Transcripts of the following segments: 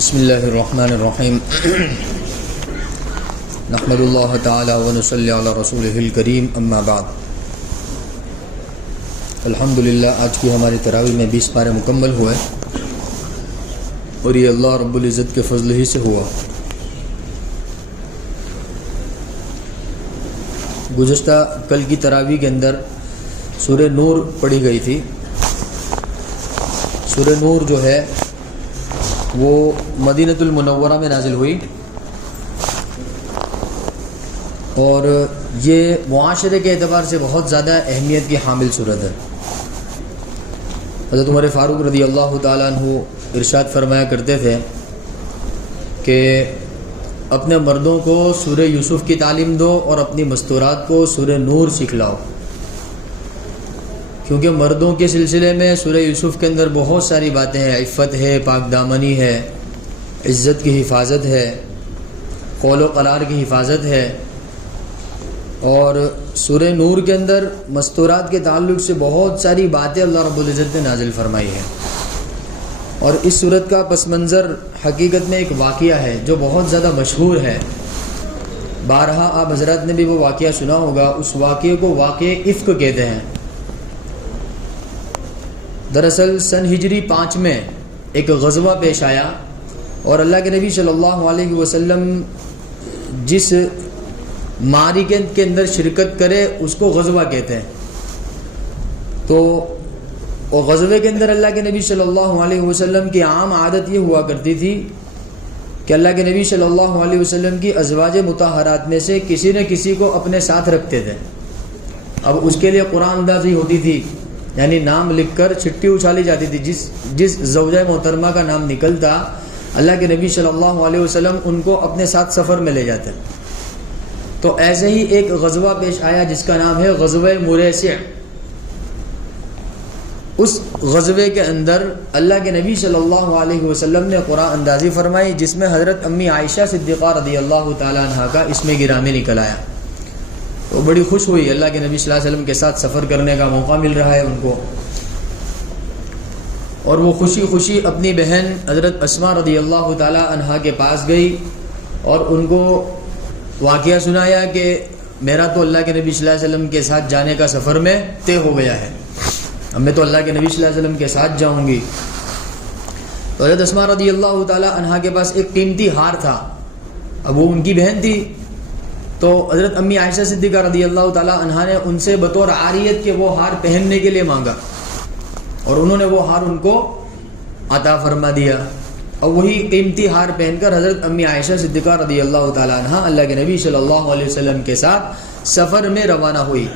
بسم اللہ الرحمن الرحیم نحمد اللہ تعالی ونصلی علی رسولہ الکریم اما بعد۔ الحمدللہ آج کی ہماری تراویح میں 20 پارے مکمل ہوئے اور یہ اللہ رب العزت کے فضل ہی سے ہوا۔ گزشتہ کل کی تراویح کے اندر سورہ نور پڑھی گئی تھی۔ سورہ نور جو ہے وہ مدینہ المنورہ میں نازل ہوئی اور یہ معاشرے کے اعتبار سے بہت زیادہ اہمیت کی حامل صورت ہے۔ حضرت عمر فاروق رضی اللہ تعالیٰ عنہ ارشاد فرمایا کرتے تھے کہ اپنے مردوں کو سورہ یوسف کی تعلیم دو اور اپنی مستورات کو سورہ نور سکھلاؤ، کیونکہ مردوں کے سلسلے میں سورہ یوسف کے اندر بہت ساری باتیں ہیں، عفت ہے، پاک دامنی ہے، عزت کی حفاظت ہے، قول و قرار کی حفاظت ہے، اور سورہ نور کے اندر مستورات کے تعلق سے بہت ساری باتیں اللہ رب العزت نے نازل فرمائی ہیں۔ اور اس صورت کا پس منظر حقیقت میں ایک واقعہ ہے جو بہت زیادہ مشہور ہے، بارہا آپ حضرات نے بھی وہ واقعہ سنا ہوگا۔ اس واقعے کو واقعہ افک کہتے ہیں۔ دراصل سن ہجری 5 میں ایک غزوہ پیش آیا اور اللہ کے نبی صلی اللہ علیہ وسلم جس معرکے کے اندر شرکت کرے اس کو غزوہ کہتے ہیں۔ تو وہ غزوے کے اندر اللہ کے نبی صلی اللہ علیہ وسلم کی عام عادت یہ ہوا کرتی تھی کہ اللہ کے نبی صلی اللہ علیہ وسلم کی ازواج مطہرات میں سے کسی نہ کسی کو اپنے ساتھ رکھتے تھے۔ اب اس کے لیے قرآن اندازی ہوتی تھی، یعنی نام لکھ کر چھٹی اچھالی جاتی تھی، جس زوجہ محترمہ کا نام نکلتا اللہ کے نبی صلی اللہ علیہ وسلم ان کو اپنے ساتھ سفر میں لے جاتے۔ تو ایسے ہی ایک غزوہ پیش آیا جس کا نام ہے غزوہ مریسع۔ اس غزوے کے اندر اللہ کے نبی صلی اللہ علیہ وسلم نے قرآن اندازی فرمائی، جس میں حضرت امی عائشہ صدیقہ رضی اللہ تعالیٰ عنہ کا اسم گرامی نکل آیا۔ وہ بڑی خوش ہوئی، اللہ کے نبی صلی اللہ علیہ وسلم کے ساتھ سفر کرنے کا موقع مل رہا ہے ان کو، اور وہ خوشی خوشی اپنی بہن حضرت اسماء رضی اللہ تعالیٰ عنہ کے پاس گئی اور ان کو واقعہ سنایا کہ میرا تو اللہ کے نبی صلی اللہ علیہ وسلم کے ساتھ جانے کا سفر میں طے ہو گیا ہے، اب میں تو اللہ کے نبی صلی اللہ علیہ وسلم کے ساتھ جاؤں گی۔ تو حضرت اسماء رضی اللہ تعالیٰ عنہ کے پاس ایک قیمتی ہار تھا، اب وہ ان کی بہن تھی، تو حضرت امی عائشہ صدیقہ رضی اللہ تعالیٰ عنہ نے ان سے بطور عاریت کے وہ ہار پہننے کے لیے مانگا اور انہوں نے وہ ہار ان کو عطا فرما دیا۔ اور وہی قیمتی ہار پہن کر حضرت امی عائشہ صدیقہ رضی اللہ تعالیٰ عنہ اللہ کے نبی صلی اللہ علیہ وسلم کے ساتھ سفر میں روانہ ہوئی۔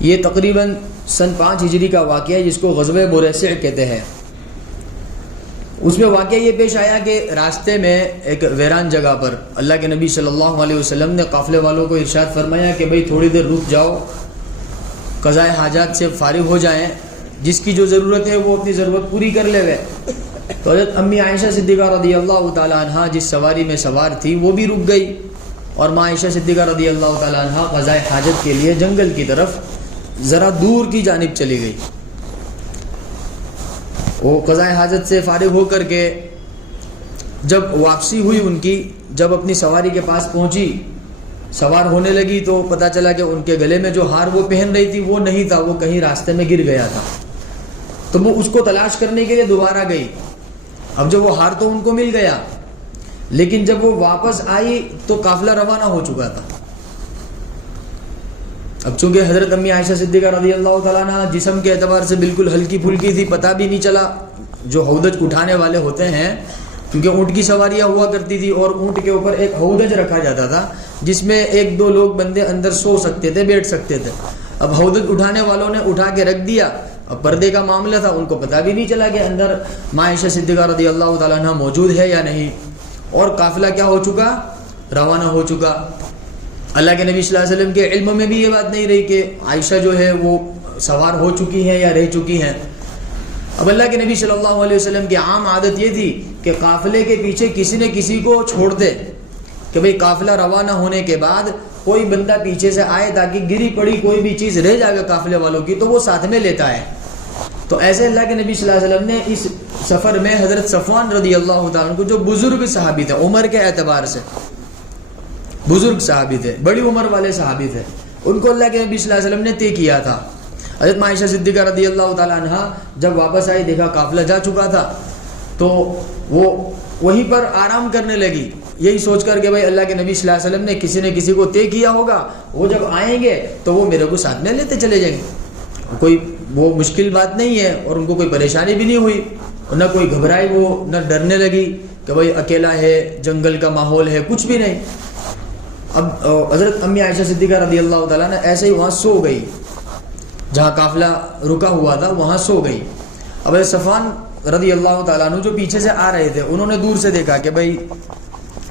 یہ تقریباً سن 5 ہجری کا واقعہ ہے جس کو غزوہ مریسع کہتے ہیں۔ اس میں واقعہ یہ پیش آیا کہ راستے میں ایک ویران جگہ پر اللہ کے نبی صلی اللہ علیہ وسلم نے قافلے والوں کو ارشاد فرمایا کہ بھئی تھوڑی دیر رک جاؤ، قضاء حاجات سے فارغ ہو جائیں، جس کی جو ضرورت ہے وہ اپنی ضرورت پوری کر لے گئے۔ تو حضرت امی عائشہ صدیقہ رضی اللہ تعالیٰ عنہ جس سواری میں سوار تھی وہ بھی رک گئی، اور ماں عائشہ صدیقہ رضی اللہ تعالیٰ عنہ قضاء حاجت کے لیے جنگل کی طرف ذرا دور کی جانب چلی گئی۔ وہ قضاء حاجت سے فارغ ہو کر کے جب واپسی ہوئی ان کی، جب اپنی سواری کے پاس پہنچی، سوار ہونے لگی، تو پتہ چلا کہ ان کے گلے میں جو ہار وہ پہن رہی تھی وہ نہیں تھا، وہ کہیں راستے میں گر گیا تھا۔ تو وہ اس کو تلاش کرنے کے لیے دوبارہ گئی۔ اب جب وہ ہار تو ان کو مل گیا، لیکن جب وہ واپس آئی تو قافلہ روانہ ہو چکا تھا۔ اب چونکہ حضرت امی عائشہ صدیقہ رضی اللہ تعالیٰ عنہ جسم کے اعتبار سے بالکل ہلکی پھلکی تھی، پتہ بھی نہیں چلا، جو ہودج اٹھانے والے ہوتے ہیں، کیونکہ اونٹ کی سواریاں ہوا کرتی تھی اور اونٹ کے اوپر ایک ہودج رکھا جاتا تھا جس میں 1-2 لوگ بندے اندر سو سکتے تھے، بیٹھ سکتے تھے۔ اب ہودج اٹھانے والوں نے اٹھا کے رکھ دیا، اب پردے کا معاملہ تھا، ان کو پتہ بھی نہیں چلا کہ اندر ماں عائشہ صدیقہ رضی اللہ تعالیٰ عنہ موجود ہے یا نہیں، اور قافلہ کیا ہو چکا، روانہ ہو چکا۔ اللہ کے نبی صلی اللہ علیہ وسلم کے علم میں بھی یہ بات نہیں رہی کہ عائشہ جو ہے وہ سوار ہو چکی ہیں یا رہ چکی ہیں۔ اب اللہ کے نبی صلی اللہ علیہ وسلم کی عام عادت یہ تھی کہ قافلے کے پیچھے کسی نہ کسی کو چھوڑ دے کہ بھئی قافلہ روانہ ہونے کے بعد کوئی بندہ پیچھے سے آئے تاکہ گری پڑی کوئی بھی چیز رہ جائے گا قافلے والوں کی تو وہ ساتھ میں لیتا ہے۔ تو ایسے اللہ کے نبی صلی اللہ علیہ وسلم نے اس سفر میں حضرت صفوان رضی اللہ تعالیٰ عنہ کو، جو بزرگ صحابی تھے عمر کے اعتبار سے، بزرگ صحابی تھے، بڑی عمر والے صحابی تھے، ان کو اللہ کے نبی صلی اللہ علیہ وسلم نے طے کیا تھا۔ حضرت عائشہ صدیقہ رضی اللہ تعالیٰ عنہ جب واپس آئی، دیکھا قافلہ جا چکا تھا، تو وہ وہیں پر آرام کرنے لگی، یہی سوچ کر کہ بھائی اللہ کے نبی صلی اللہ علیہ وسلم نے کسی نے کسی کو طے کیا ہوگا، وہ جب آئیں گے تو وہ میرے کو ساتھ میں لیتے چلے جائیں گے، کوئی وہ مشکل بات نہیں ہے، اور ان کو کوئی پریشانی بھی نہیں ہوئی، نہ کوئی گھبرائی، وہ نہ ڈرنے لگی کہ بھائی اکیلا ہے، جنگل کا ماحول ہے، کچھ بھی نہیں۔ اب حضرت امی عائشہ صدیقہ رضی اللہ تعالیٰ نے ایسے ہی وہاں سو گئی، جہاں قافلہ رکا ہوا تھا وہاں سو گئی۔ اب حضرت صفوان رضی اللہ تعالیٰ عنہ جو پیچھے سے آ رہے تھے، انہوں نے دور سے دیکھا کہ بھائی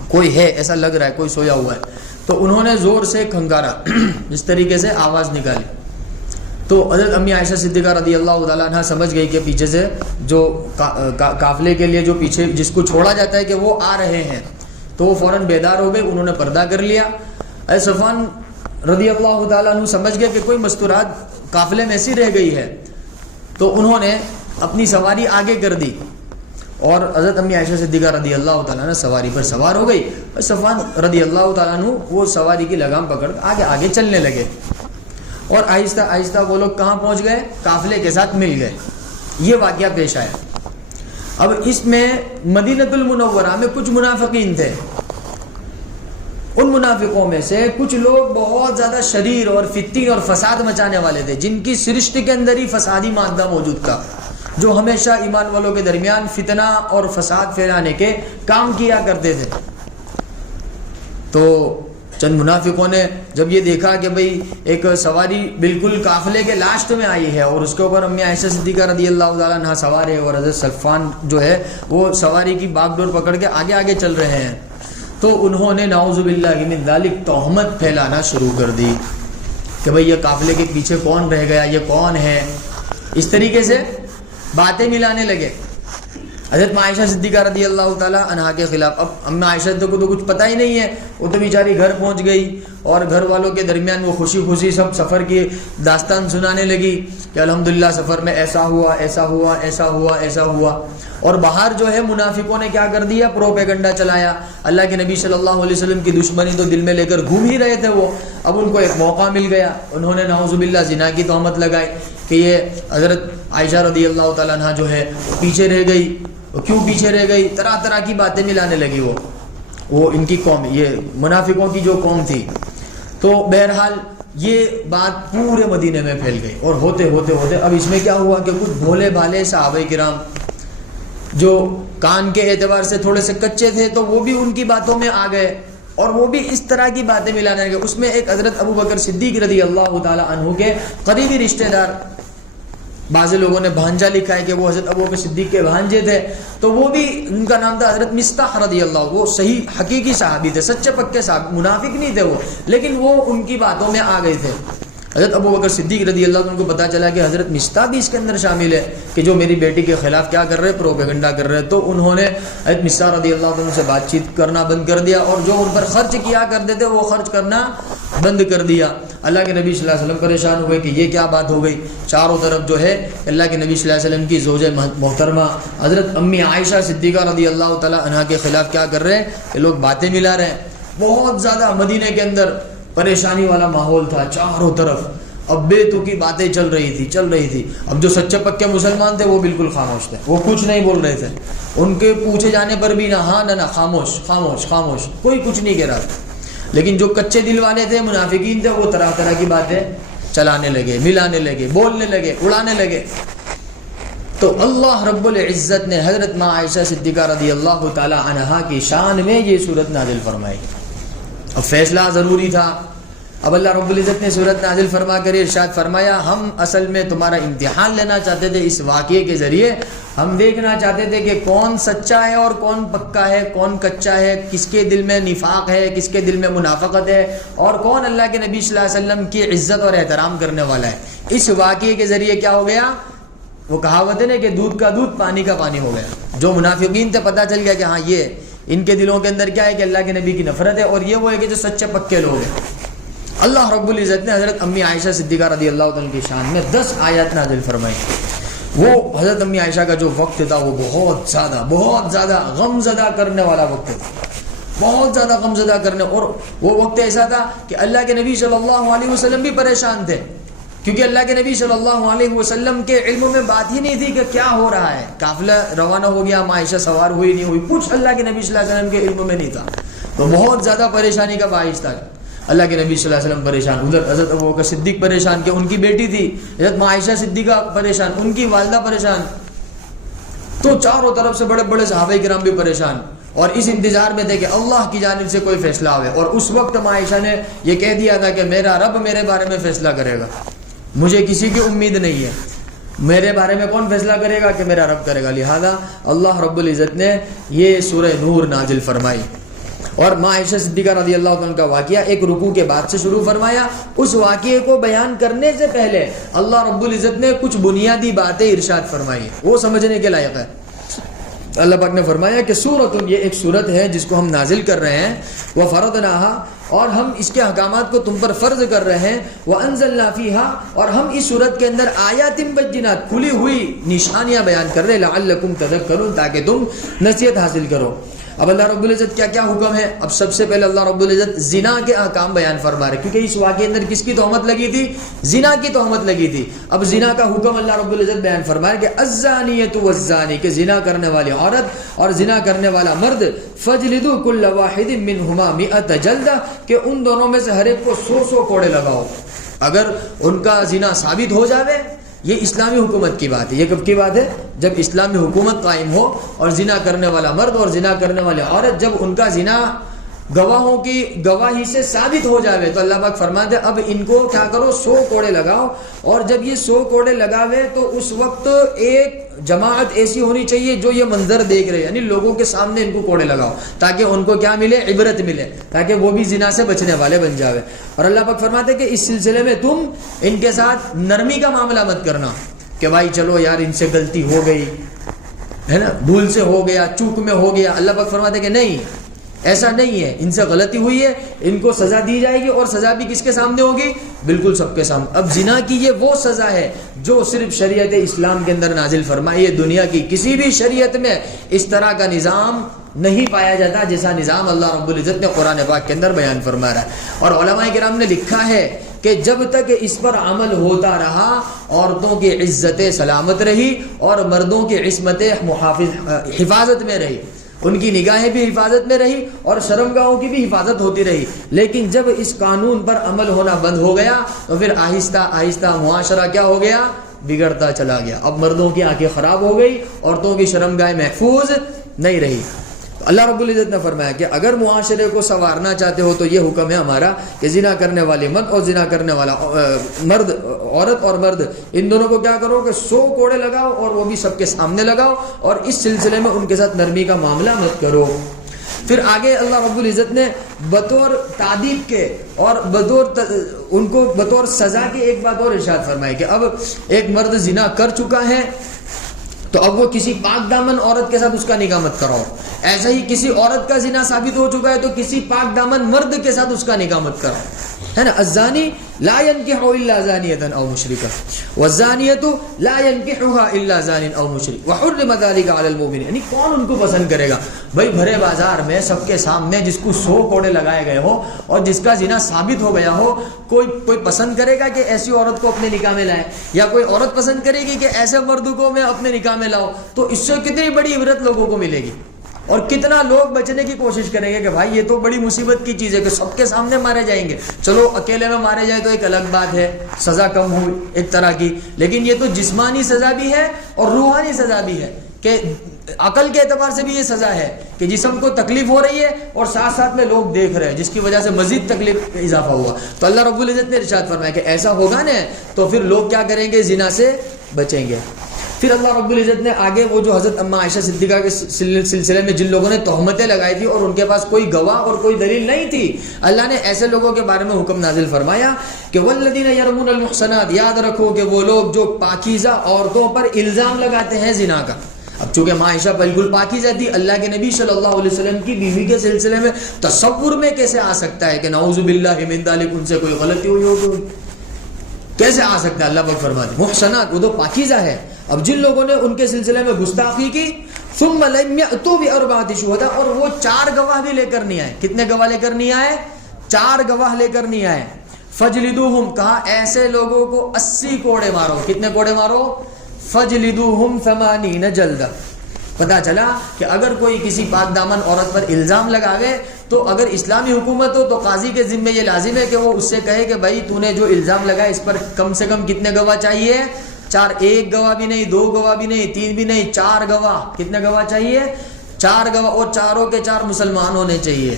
کوئی ہے، ایسا لگ رہا ہے کوئی سویا ہوا ہے، تو انہوں نے زور سے کھنکارا، اس طریقے سے آواز نکالی، تو حضرت امی عائشہ صدیقہ رضی اللہ تعالیٰ عنہ سمجھ گئی کہ پیچھے سے جو قافلے کے لیے جو پیچھے جس کو چھوڑا جاتا ہے کہ وہ آ رہے ہیں، تو وہ فوراً بیدار ہو گئے، انہوں نے پردہ کر لیا۔ حضرت صفوان رضی اللہ تعالیٰ عنہ سمجھ گئے کہ کوئی مستورات قافلے میں ایسی رہ گئی ہے، تو انہوں نے اپنی سواری آگے کر دی، اور حضرت امی عائشہ صدیقہ رضی اللہ تعالیٰ عنہ سواری پر سوار ہو گئی۔ صفوان رضی اللہ تعالیٰ عنہ وہ سواری کی لگام پکڑ آگے آگے چلنے لگے، اور آہستہ آہستہ وہ لوگ کہاں پہنچ گئے؟ قافلے کے ساتھ مل گئے۔ یہ واقعہ پیش آیا۔ اب اس میں مدینۃ المنورہ میں کچھ منافقین تھے، ان منافقوں میں سے کچھ لوگ بہت زیادہ شریر اور فتین اور فساد مچانے والے تھے، جن کی سرشت کے اندر ہی فسادی مادہ موجود تھا، جو ہمیشہ ایمان والوں کے درمیان فتنہ اور فساد پھیلانے کے کام کیا کرتے تھے۔ تو چند منافقوں نے جب یہ دیکھا کہ بھئی ایک سواری بالکل قافلے کے لاسٹ میں آئی ہے، اور اس کے اوپر امی عائشہ صدیقہ رضی اللہ تعالیٰ عنہ سوار ہے، اور حضرت صفوان جو ہے وہ سواری کی باغ ڈور پکڑ کے آگے آگے چل رہے ہیں، تو انہوں نے نعوذ باللہ من ذالک تہمت پھیلانا شروع کر دی کہ بھئی یہ قافلے کے پیچھے کون رہ گیا، یہ کون ہے، اس طریقے سے باتیں ملانے لگے حضرت عائشہ صدیقہ رضی اللہ تعالیٰ عنہ کے خلاف۔ اب امی عائشہ کو تو کچھ پتہ ہی نہیں ہے، وہ تو بیچاری گھر پہنچ گئی، اور گھر والوں کے درمیان وہ خوشی خوشی سب سفر کی داستان سنانے لگی کہ الحمدللہ سفر میں ایسا ہوا، ایسا ہوا، ایسا ہوا، ایسا ہوا۔ اور باہر جو ہے منافقوں نے کیا کر دیا؟ پروپیگنڈا چلایا۔ اللہ کے نبی صلی اللہ علیہ وسلم کی دشمنی تو دل میں لے کر گھوم ہی رہے تھے وہ، اب ان کو ایک موقع مل گیا، انہوں نے نعوذ باللہ زنا کی تہمت لگائی کہ یہ حضرت عائشہ رضی اللہ تعالیٰ عنہ جو ہے پیچھے رہ گئی، کیوں پیچھے رہ گئی، طرح طرح کی باتیں ملانے لگی وہ ان کی قوم، یہ منافقوں کی جو قوم تھی۔ تو بہرحال یہ بات پورے مدینے میں پھیل گئی، اور ہوتے ہوتے ہوتے اب اس میں کیا ہوا کہ کچھ بھولے بھالے صحابہ کرام جو کان کے اعتبار سے تھوڑے سے کچے تھے، تو وہ بھی ان کی باتوں میں آ گئے، اور وہ بھی اس طرح کی باتیں ملانے لگے۔ اس میں ایک حضرت ابو بکر صدیق رضی اللہ تعالی عنہ کے قریبی رشتہ دار، بعض لوگوں نے بھانجا لکھا ہے کہ وہ حضرت ابو بکر صدیق کے بھانجے تھے، تو وہ بھی، ان کا نام تھا حضرت مصطح رضی اللہ، وہ صحیح حقیقی صحابی تھے، سچے پکے صحابی، منافق نہیں تھے وہ، لیکن وہ ان کی باتوں میں آ گئے تھے۔ حضرت ابو بکر صدیق رضی اللہ عنہ کو پتہ چلا کہ حضرت مصطح بھی اس کے اندر شامل ہے، کہ جو میری بیٹی کے خلاف کیا کر رہے، پروپیگنڈا کر رہے، تو انہوں نے حضرت مصطح رضی اللہ عنہ سے بات چیت کرنا بند کر دیا، اور جو ان پر خرچ کیا کرتے تھے وہ خرچ کرنا بند کر دیا۔ اللہ کے نبی صلی اللہ علیہ وسلم پریشان ہوئے کہ یہ کیا بات ہو گئی، چاروں طرف جو ہے اللہ کے نبی صلی اللہ علیہ وسلم کی زوجہ محترمہ حضرت امی عائشہ صدیقہ رضی اللہ تعالیٰ عنہ کے خلاف کیا کر رہے ہیں، یہ لوگ باتیں ملا رہے ہیں۔ بہت زیادہ مدینے کے اندر پریشانی والا ماحول تھا چاروں طرف، اب بیتوں کی باتیں چل رہی تھی۔ اب جو سچے پکے مسلمان تھے وہ بالکل خاموش تھے، وہ کچھ نہیں بول رہے تھے، ان کے پوچھے جانے پر بھی نہ ہاں نہ خاموش خاموش خاموش، کوئی کچھ نہیں کہہ رہا تھا۔ لیکن جو کچے دل والے تھے، منافقین تھے، وہ طرح طرح کی باتیں چلانے لگے، ملانے لگے، بولنے لگے، اڑانے لگے۔ تو اللہ رب العزت نے حضرت ماں عائشہ صدیقہ رضی اللہ تعالی عنہا کی شان میں یہ صورت نازل فرمائی۔ اب فیصلہ ضروری تھا، اب اللہ رب العزت نے صورت نازل فرما کر ارشاد فرمایا، ہم اصل میں تمہارا امتحان لینا چاہتے تھے، اس واقعے کے ذریعے ہم دیکھنا چاہتے تھے کہ کون سچا ہے اور کون پکا ہے، کون کچا ہے، کس کے دل میں نفاق ہے، کس کے دل میں منافقت ہے، اور کون اللہ کے نبی صلی اللہ علیہ وسلم کی عزت اور احترام کرنے والا ہے۔ اس واقعے کے ذریعے کیا ہو گیا، وہ کہاوت ہے نا کہ دودھ کا دودھ پانی کا پانی ہو گیا۔ جو منافقین تھے پتہ چل گیا کہ ہاں یہ ان کے دلوں کے اندر کیا ہے کہ اللہ کے نبی کی نفرت ہے، اور یہ وہ ہے کہ جو سچے پکے لوگ ہیں۔ اللہ رب العزت نے حضرت امی عائشہ صدیقہ رضی اللہ عنہ کی شان میں 10 آیات نازل فرمائی۔ وہ حضرت امی عائشہ کا جو وقت تھا وہ بہت زیادہ غم زدہ کرنے والا وقت تھا، بہت زیادہ غم زدہ کرنے. اور وہ وقت ایسا تھا کہ اللہ کے نبی صلی اللہ علیہ وسلم بھی پریشان تھے، کیونکہ اللہ کے نبی صلی اللہ علیہ وسلم کے علم میں بات ہی نہیں تھی کہ کیا ہو رہا ہے. قافلہ روانہ ہو گیا، عائشہ سوار ہوئی نہیں ہوئی، کچھ اللہ کے نبی صلی اللہ علیہ وسلم کے علم میں نہیں تھا. تو بہت زیادہ پریشانی کا باعث تھا. اللہ کے نبی صلی اللہ علیہ وسلم پریشان، ادھر حضرت ابوبکر صدیق پریشان کہ ان کی بیٹی تھی حضرت عائشہ صدیقہ پریشان، ان کی والدہ پریشان. تو چاروں طرف سے بڑے بڑے صحابہ کرام بھی پریشان، اور اس انتظار میں تھے کہ اللہ کی جانب سے کوئی فیصلہ ہوئے. اور اس وقت عائشہ نے یہ کہہ دیا تھا کہ میرا رب میرے بارے میں فیصلہ کرے گا، مجھے کسی کی امید نہیں ہے، میرے بارے میں کون فیصلہ کرے گا کہ میرا رب کرے گا. لہذا اللہ رب العزت نے یہ سورہ نور نازل فرمائی. اور عائشہ صدیقہ رضی اللہ عنہ کا واقعہ ایک رکوع کے بعد سے شروع فرمایا. اس واقعے کو بیان کرنے سے پہلے اللہ رب العزت نے کچھ بنیادی باتیں ارشاد فرمائی، وہ سمجھنے کے لائق ہے. اللہ پاک نے فرمایا کہ سورۃ، یہ ایک سورت ہے جس کو ہم نازل کر رہے ہیں، وَفَرَضْنَاهَا، اور ہم اس کے احکامات کو تم پر فرض کر رہے ہیں، وَأَنزَلْنَا فِيهَا، اور ہم اس سورت کے اندر آیات بینات، کھلی ہوئی نشانیاں بیان کر رہے ہیں، لَعَلَّكُمْ تَذَكَّرُونَ، تاکہ تم نصیحت حاصل کرو. اب اللہ رب العزت کیا کیا حکم ہے؟ اب سب سے پہلے اللہ رب العزت زنا کے احکام بیان فرما رہے، کیونکہ اس واقعے اندر کس کی تہمت لگی تھی؟ زنا کی تہمت لگی تھی. اب زنا کا حکم اللہ رب العزت بیان فرما رہے کہ الزانیۃ والزانی، کہ زنا کرنے والی عورت اور زنا کرنے والا مرد، فجلدوا کل واحد منہما 100 جلدہ، کہ ان دونوں میں سے ہر ایک کو 100 کوڑے لگاؤ اگر ان کا زنا ثابت ہو جاوے. یہ اسلامی حکومت کی بات ہے. یہ کب کی بات ہے؟ جب اسلامی حکومت قائم ہو اور زنا کرنے والا مرد اور زنا کرنے والی عورت، جب ان کا زنا گواہوں کی گواہی سے ثابت ہو جاوے، تو اللہ پاک فرماتے ہیں اب ان کو کیا کرو، 100 کوڑے لگاؤ. اور جب یہ 100 کوڑے لگاوے تو اس وقت ایک جماعت ایسی ہونی چاہیے جو یہ منظر دیکھ رہے، یعنی لوگوں کے سامنے ان کو کوڑے لگاؤ، تاکہ ان کو کیا ملے؟ عبرت ملے، تاکہ وہ بھی زنا سے بچنے والے بن جاوے. اور اللہ پاک فرماتے ہیں کہ اس سلسلے میں تم ان کے ساتھ نرمی کا معاملہ مت کرنا، کہ بھائی چلو یار ان سے غلطی ہو گئی ہے نا، بھول سے ہو گیا، چوک میں ہو گیا. اللہ پاک فرماتے ہیں کہ نہیں، ایسا نہیں ہے، ان سے غلطی ہوئی ہے، ان کو سزا دی جائے گی. اور سزا بھی کس کے سامنے ہوگی؟ بالکل سب کے سامنے. اب زنا کی یہ وہ سزا ہے جو صرف شریعت اسلام کے اندر نازل فرمائی ہے. دنیا کی کسی بھی شریعت میں اس طرح کا نظام نہیں پایا جاتا جیسا نظام اللہ رب العزت نے قرآن پاک کے اندر بیان فرما رہا ہے. اور علماء کرام نے لکھا ہے کہ جب تک اس پر عمل ہوتا رہا، عورتوں کی عزت سلامت رہی اور مردوں کی عصمت حفاظت میں رہی، ان کی نگاہیں بھی حفاظت میں رہی اور شرمگاہوں کی بھی حفاظت ہوتی رہی. لیکن جب اس قانون پر عمل ہونا بند ہو گیا تو پھر آہستہ آہستہ معاشرہ کیا ہو گیا؟ بگڑتا چلا گیا. اب مردوں کی آنکھیں خراب ہو گئی، عورتوں کی شرمگاہیں محفوظ نہیں رہی. اللہ رب العزت نے فرمایا کہ اگر معاشرے کو سنوارنا چاہتے ہو تو یہ حکم ہے ہمارا کہ زنا کرنے والے مرد اور زنا کرنے والا مرد، عورت اور مرد، ان دونوں کو کیا کرو کہ 100 کوڑے لگاؤ، اور وہ بھی سب کے سامنے لگاؤ، اور اس سلسلے میں ان کے ساتھ نرمی کا معاملہ مت کرو. پھر آگے اللہ رب العزت نے بطور تعدیب کے اور ان کو بطور سزا کی ایک بات اور ارشاد فرمائی کہ اب ایک مرد زنا کر چکا ہے تو اب وہ کسی پاک دامن عورت کے ساتھ اس کا نکاح مت کراؤ. ایسا ہی کسی عورت کا زنا ثابت ہو چکا ہے تو کسی پاک دامن مرد کے ساتھ اس کا نکاح مت کراؤ، ہے نا. الزانی لا ينكح الا زانیة او مشرکہ والزانیة لا ينكحها الا زان او مشرک وحرم ذلك على المؤمنین. یعنی کون ان کو پسند کرے گا بھائی؟ بھرے بازار میں سب کے سامنے جس کو 100 کوڑے لگائے گئے ہو اور جس کا زنا ثابت ہو گیا ہو، کوئی پسند کرے گا کہ ایسی عورت کو اپنے نکاح میں لائے؟ یا کوئی عورت پسند کرے گی کہ ایسے مرد کو میں اپنے نکاح میں لاؤں؟ تو اس سے کتنی بڑی عبرت لوگوں کو ملے گی، اور کتنا لوگ بچنے کی کوشش کریں گے کہ بھائی یہ تو بڑی مصیبت کی چیز ہے کہ سب کے سامنے مارے جائیں گے. چلو اکیلے میں مارے جائے تو ایک الگ بات ہے، سزا کم ہو ایک طرح کی، لیکن یہ تو جسمانی سزا بھی ہے اور روحانی سزا بھی ہے، کہ عقل کے اعتبار سے بھی یہ سزا ہے کہ جسم کو تکلیف ہو رہی ہے اور ساتھ ساتھ میں لوگ دیکھ رہے ہیں، جس کی وجہ سے مزید تکلیف میں اضافہ ہوا. تو اللہ رب العزت نے ارشاد فرمایا کہ ایسا ہوگا نا تو پھر لوگ کیا کریں گے؟ زنا سے بچیں گے. پھر اللہ رب العزت نے آگے وہ جو حضرت اما عائشہ صدیقہ کے سلسلے میں جن لوگوں نے تہمتیں لگائی تھی اور ان کے پاس کوئی گواہ اور کوئی دلیل نہیں تھی، اللہ نے ایسے لوگوں کے بارے میں حکم نازل فرمایا کہ والذین یرمون المحصنات، یاد رکھو کہ وہ لوگ جو پاکیزہ عورتوں پر الزام لگاتے ہیں زنا کا. اب چونکہ ماں عائشہ بالکل پاکیزہ تھی، اللہ کے نبی صلی اللہ علیہ وسلم کی بیوی کے سلسلے میں تصور میں کیسے آ سکتا ہے کہ نعوذ باللہ من ذلک ان سے کوئی غلطی ہوئی ہوگی؟ کیسے آ سکتا ہے؟ اللہ پاک فرماتے محصنات، وہ تو پاکیزہ ہے. اب جن لوگوں نے ان کے سلسلے میں گستاخی کی ثم لم یأتوا بأربعة شہداء، اور وہ 4 گواہ بھی لے کر نہیں آئے. کتنے گواہ لے کر نہیں آئے؟ 4 گواہ لے کر نہیں آئے. فجلدوہم، کہا ایسے لوگوں کو 80 کوڑے مارو. کتنے کوڑے مارو؟ فجلدوہم 80 جلدہ. پتا چلا کہ اگر کوئی کسی پاک دامن عورت پر الزام لگاوے تو اگر اسلامی حکومت ہو تو قاضی کے ذمے یہ لازم ہے کہ وہ اس سے کہے کہ بھائی تو نے جو الزام لگایا اس پر کم سے کم کتنے گواہ چاہیے؟ 4. 1 گواہ بھی نہیں، 2 گواہ بھی نہیں، 3 بھی نہیں، 4 گواہ. کتنے گواہ چاہیے؟ 4 گواہ، اور چاروں کے 4 مسلمان ہونے چاہیے.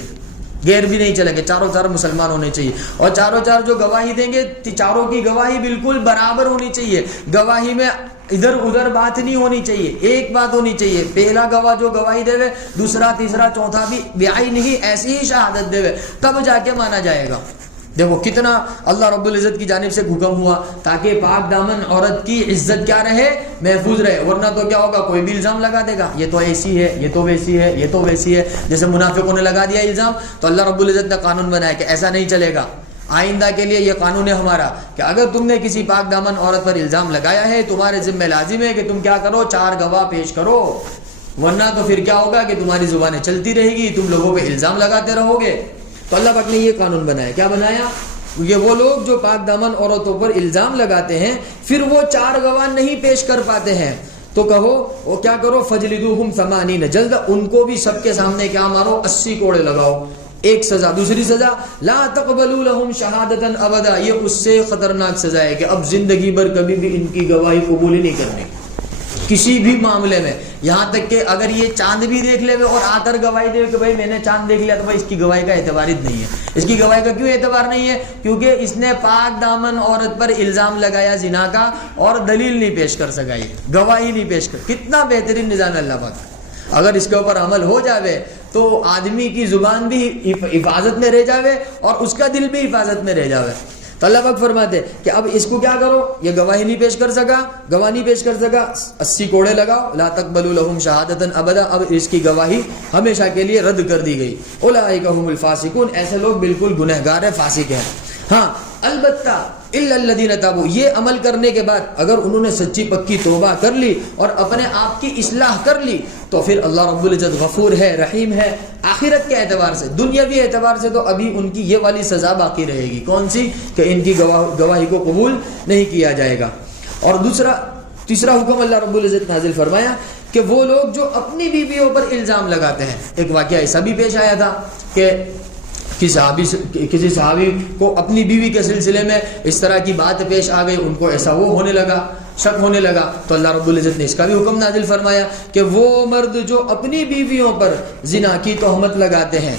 غیر بھی نہیں چلیں گے، 4 مسلمان ہونے چاہیے. اور 4 جو گواہی دیں گے چاروں کی گواہی بالکل برابر ہونی چاہیے. گواہی میں ادھر ادھر بات نہیں ہونی چاہیے، ایک بات ہونی چاہیے. پہلا گواہ جو گواہی دے دوسرا تیسرا چوتھا بھی بعین ہی ایسی ہی شہادت دے تب جا کے مانا جائے گا. دیکھو کتنا اللہ رب العزت کی جانب سے حکم ہوا تاکہ پاک دامن عورت کی عزت کیا رہے؟ محفوظ رہے. ورنہ تو کیا ہوگا، کوئی بھی الزام لگا دے گا، یہ تو ایسی ہے، یہ تو ویسی ہے، یہ تو ویسی ہے. جیسے منافقوں نے لگا دیا الزام، تو اللہ رب العزت نے قانون بنایا کہ ایسا نہیں چلے گا. آئندہ کے لیے یہ قانون ہے ہمارا کہ اگر تم نے کسی پاک دامن عورت پر الزام لگایا ہے تمہارے ذمہ لازم ہے کہ تم کیا کرو؟ 4 گواہ پیش کرو. ورنہ تو پھر کیا ہوگا کہ تمہاری زبانیں چلتی رہے گی، تم لوگوں پہ الزام لگاتے رہو گے. تو اللہ پاک نے یہ قانون بنایا. کیا بنایا؟ یہ وہ لوگ جو پاک دامن عورتوں پر الزام لگاتے ہیں پھر وہ 4 گواہ نہیں پیش کر پاتے ہیں تو کہو وہ کیا کرو؟ فجلدوہم 80 جلدہ. ان کو بھی سب کے سامنے کیا مارو؟ 80 کوڑے لگاؤ. ایک سزا. دوسری سزا لا تقبلوا لهم شہادتا ابدا، یہ اس سے خطرناک سزا ہے کہ اب زندگی بھر کبھی بھی ان کی گواہی قبول ہی نہیں کرنی کسی بھی معاملے میں. یہاں تک کہ اگر یہ چاند بھی دیکھ لے اور آ کر گواہی دے کہ بھائی میں نے چاند دیکھ لیا، تو بھائی اس کی گواہی کا اعتبار ہی نہیں ہے. اس کی گواہی کا کیوں اعتبار نہیں ہے؟ کیونکہ اس نے پاک دامن عورت پر الزام لگایا زنا کا اور دلیل نہیں پیش کر سکا، یہ گواہی نہیں پیش کر. کتنا بہترین نظام اللہ پاک. اگر اس کے اوپر عمل ہو جاوے تو آدمی کی زبان بھی حفاظت میں رہ جاوے اور اس کا دل بھی حفاظت میں رہ جاوے. تو اللہ پاک فرماتے کہ اب اس کو کیا کرو؟ یہ گواہی نہیں پیش کر سکا، گواہ نہیں پیش کر سکا، 80 کوڑے لگاؤ. لا تقبلوا لهم شہادتا ابدا، اب اس کی گواہی ہمیشہ کے لیے رد کر دی گئی. اولئک هم الفاسقون، ایسے لوگ بالکل گنہگار ہیں، فاسق ہیں. ہاں البتہ الا الذین تابوا، یہ عمل کرنے کے بعد اگر انہوں نے سچی پکی توبہ کر لی اور اپنے آپ کی اصلاح کر لی تو پھر اللہ رب العزت غفور ہے، رحیم ہے. آخرت کے اعتبار سے، دنیاوی اعتبار سے تو ابھی ان کی یہ والی سزا باقی رہے گی. کون سی؟ کہ ان کی گواہی کو قبول نہیں کیا جائے گا. اور تیسرا حکم اللہ رب العزت نازل فرمایا کہ وہ لوگ جو اپنی بیویوں پر الزام لگاتے ہیں. ایک واقعہ ایسا بھی پیش آیا تھا کہ کسی صحابی کو اپنی بیوی کے سلسلے میں اس طرح کی بات پیش آ گئی، ان کو ایسا وہ ہونے لگا، شک ہونے لگا. تو اللہ رب العزت نے اس کا بھی حکم نازل فرمایا کہ وہ مرد جو اپنی بیویوں پر زنا کی تہمت لگاتے ہیں.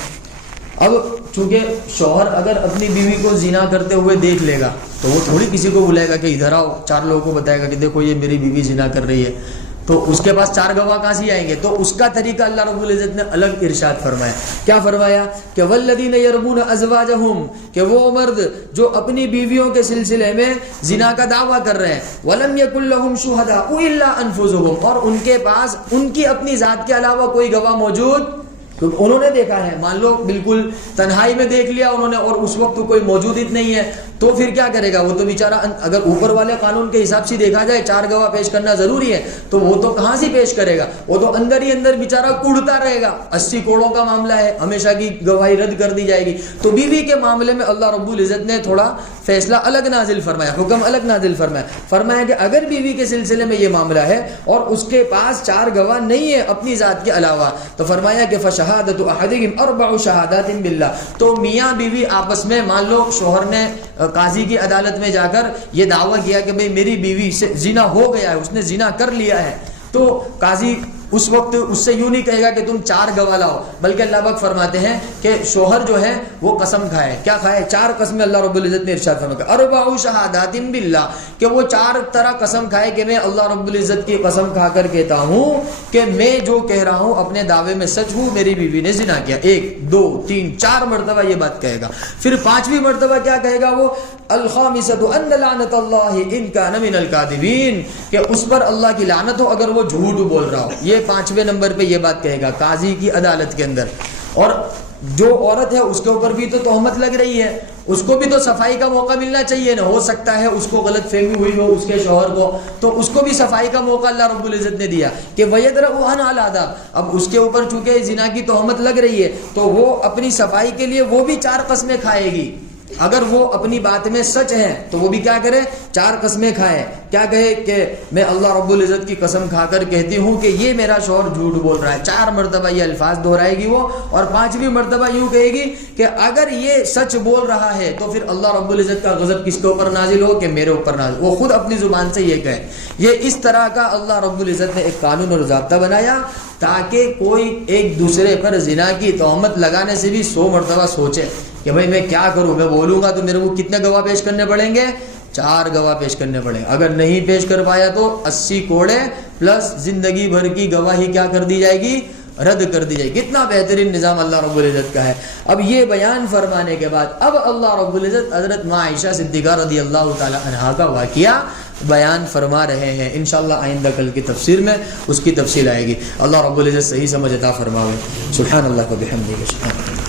اب چونکہ شوہر اگر اپنی بیوی کو زنا کرتے ہوئے دیکھ لے گا تو وہ تھوڑی کسی کو بلائے گا کہ ادھر آؤ، 4 لوگوں کو بتائے گا کہ دیکھو یہ میری بیوی زنا کر رہی ہے. تو اس کے پاس 4 گواہ کہاں سے آئیں گے؟ تو اس کا طریقہ اللہ رب العزت نے الگ ارشاد فرمایا. کیا فرمایا؟ کہ والذین یرمون ازواجہم، کہ وہ مرد جو اپنی بیویوں کے سلسلے میں زنا کا دعویٰ کر رہے ہیں، ولم یکن لہم شہداء الا انفسہم، اور ان کے پاس ان کی اپنی ذات کے علاوہ کوئی گواہ موجود، کیونکہ انہوں نے دیکھا ہے، مان لو بالکل تنہائی میں دیکھ لیا انہوں نے اور اس وقت کوئی موجود ہی نہیں ہے، تو پھر کیا کرے گا وہ؟ تو بیچارہ اگر اوپر والے قانون کے حساب سے دیکھا جائے 4 گواہ پیش کرنا ضروری ہے تو وہ تو کہاں سے پیش کرے گا؟ وہ تو اندر ہی اندر بیچارہ کوڑتا رہے گا. 80 کوڑوں کا معاملہ ہے، ہمیشہ کی گواہی رد کر دی جائے گی. تو بیوی کے معاملے میں اللہ رب العزت نے تھوڑا فیصلہ الگ نازل فرمایا، حکم الگ نازل فرمایا کہ اگر بیوی کے سلسلے میں یہ معاملہ ہے اور اس کے پاس 4 گواہ نہیں ہے اپنی ذات کے علاوہ، تو فرمایا کہ فشہادۃ احدہم 4 شہادات باللہ، تو میاں بیوی آپس میں، مان لو شوہر نے قاضی کی عدالت میں جا کر یہ دعویٰ کیا کہ بھئی میری بیوی سے زنا ہو گیا ہے، اس نے زنا کر لیا ہے، تو قاضی اس وقت اس سے یوں نہیں کہے گا کہ تم 4 گواہ لاؤ، بلکہ اللہ پاک فرماتے ہیں کہ شوہر جو ہے وہ قسم کھائے. کیا کھائے؟ 4 قسمیں اللہ رب العزت نے ارشاد فرمایا 4 شہادات باللہ، کہ وہ 4 طرح قسم کھائے کہ میں اللہ رب العزت کی قسم کھا کر کہتا ہوں کہ میں جو کہہ رہا ہوں اپنے دعوے میں سچ ہوں، میری بیوی نے زنا کیا. 1 2 3 4 مرتبہ یہ بات کہے گا. پھر 5ویں مرتبہ کیا کہے گا وہ؟ الخامسۃ ان لعنت اللہ ان کان من الکاذبین، کہ اس پر اللہ کی لعنت ہو اگر وہ جھوٹ بول رہا ہو. یہ 5ویں نمبر پہ یہ بات کہے گا قاضی کی عدالت کے اندر. اور جو عورت ہے اس کے اوپر بھی تو تہمت لگ رہی ہے، اس کو بھی تو صفائی کا موقع ملنا چاہیے نا. ہو سکتا ہے اس کو غلط فہمی ہوئی ہو اس کے شوہر کو، تو اس کو بھی صفائی کا موقع اللہ رب العزت نے دیا کہ وَيَدْرَؤُ عَنْ الْعَذَابِ. اب اس کے اوپر چونکہ زنا کی تہمت لگ رہی ہے تو وہ اپنی صفائی کے لیے وہ بھی 4 قسمیں کھائے گی. اگر وہ اپنی بات میں سچ ہے تو وہ بھی کیا کرے؟ 4 قسمیں کھائے. کیا کہے کہ میں اللہ رب العزت کی قسم کھا کر کہتی ہوں کہ یہ میرا شوہر جھوٹ بول رہا ہے. 4 مرتبہ یہ الفاظ دہرائے گی وہ، اور 5ویں مرتبہ یوں کہے گی کہ اگر یہ سچ بول رہا ہے تو پھر اللہ رب العزت کا غضب کس کے اوپر نازل ہو؟ کہ میرے اوپر نازل. وہ خود اپنی زبان سے یہ کہے. یہ اس طرح کا اللہ رب العزت نے ایک قانون اور ضابطہ بنایا تاکہ کوئی ایک دوسرے پر زنا کی تہمت لگانے سے بھی 100 مرتبہ سوچے کہ بھائی میں کیا کروں، میں بولوں گا تو میرے کو کتنے گواہ پیش کرنے پڑیں گے؟ 4 گواہ پیش کرنے پڑیں گے. اگر نہیں پیش کر پایا تو 80 کوڑے پلس زندگی بھر کی گواہی کیا کر دی جائے گی؟ رد کر دی جائے گی. کتنا بہترین نظام اللہ رب العزت کا ہے. اب یہ بیان فرمانے کے بعد اب اللہ رب العزت حضرت ماں عائشہ صدیقہ رضی اللہ تعالی عنہا کا واقعہ بیان فرما رہے ہیں. انشاءاللہ آئندہ کل کی تفسیر میں اس کی تفصیل آئے گی. اللہ رب العزت صحیح سمجھ عطا فرمائے. سبحان اللہ و بحمدہ.